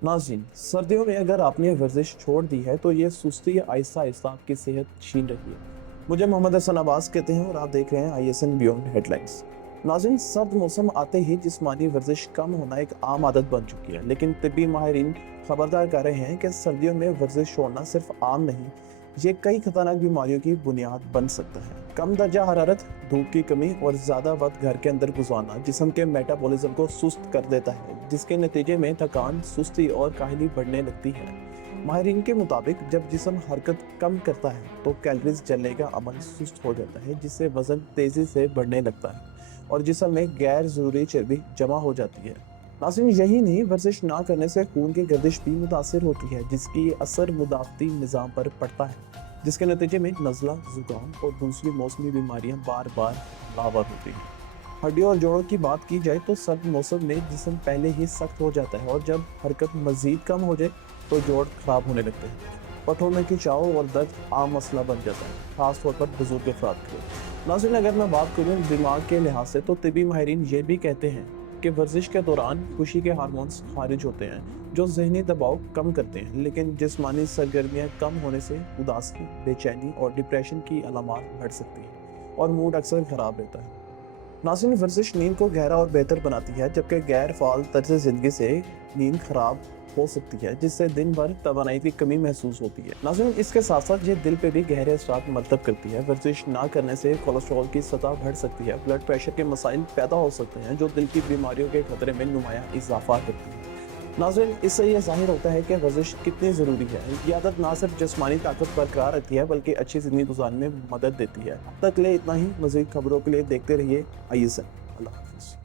नाज़रीन, सर्दियों में अगर आपने वर्जिश छोड़ दी है तो ये सुस्ती आहिस्ता आहिस्ता आपकी सेहत छीन रही है। मुझे मोहम्मद हसन अब्बास कहते हैं और आप देख रहे हैं ISN बियॉन्ड हेडलाइंस। नाज़रीन, सर्द मौसम आते ही जिस्मानी वर्जिश कम होना एक आम आदत बन चुकी है, लेकिन तिब्बी माहिरीन खबरदार कर रहे हैं कि सर्दियों में वर्जिश छोड़ना सिर्फ आम नहीं, ये कई खतरनाक बीमारियों की बुनियाद बन सकता है। कम दर्जा हरारत, धूप की कमी और ज़्यादा वक्त घर के अंदर गुजारना जिस्म के मेटाबॉलिज्म को सुस्त कर देता है, जिसके नतीजे में थकान, सुस्ती और काहली बढ़ने लगती है। माहिरीन के मुताबिक जब जिस्म हरकत कम करता है तो कैलोरीज जलने का अमल सुस्त हो जाता है, जिससे वजन तेज़ी से बढ़ने लगता है और जिस्म में गैर ज़रूरी चर्बी जमा हो जाती है। नाज़रीन, यही नहीं, वर्जिश ना करने से खून की गर्दिश भी मुतासर होती है, जिसकी असर मुदाफ़ती निज़ाम पर पड़ता है, जिसके नतीजे में नज़ला, ज़ुकाम और दूसरी मौसमी बीमारियां बार बार लावर होती हैं। हड्डियों और जोड़ों की बात की जाए तो सर्द मौसम में जिस्म पहले ही सख्त हो जाता है और जब हरकत मज़ीद कम हो जाए तो जोड़ खराब होने लगते हैं। पट्टों में खिंचाव और दर्द आम मसला बन जाता है, खासतौर पर बुजुर्ग अफराद के लिए। नाज़रीन, अगर मैं बात करूँ दिमाग के लिहाज से तो तिबी माहिरीन ये भी कहते हैं कि वर्जिश के दौरान खुशी के हार्मोन्स खारिज होते हैं जो जहनी दबाव कम करते हैं, लेकिन जिस्मानी सरगर्मियाँ कम होने से उदासी, बेचैनी और डिप्रेशन की अलामात बढ़ सकती हैं और मूड अक्सर ख़राब रहता है। नाज़रीन, वर्जिश नींद को गहरा और बेहतर बनाती है, जबकि गैर फाल तर्ज ज़िंदगी से नींद खराब हो सकती है, जिससे दिन भर तवानाई की कमी महसूस होती है। नाज़रीन, इसके साथ साथ ये दिल पे भी गहरे असरात मरतब करती है। वर्जिश ना करने से कोलेस्ट्रॉल की सतह बढ़ सकती है, ब्लड प्रेशर के मसाइल पैदा हो सकते हैं जो दिल की बीमारियों के खतरे में नुमाया इजाफा करती है। नाज़रीन, इससे ये ज़ाहिर होता है कि वर्जिश कितनी ज़रूरी है। ये आदत ना सिर्फ जिस्मानी ताकत बरकरार रखती है बल्कि अच्छी ज़िंदगी गुजारने में मदद देती है। अब तक ले इतना ही। मज़ीद खबरों के लिए देखते रहिए ISN। अल्लाह हाफ़िज़।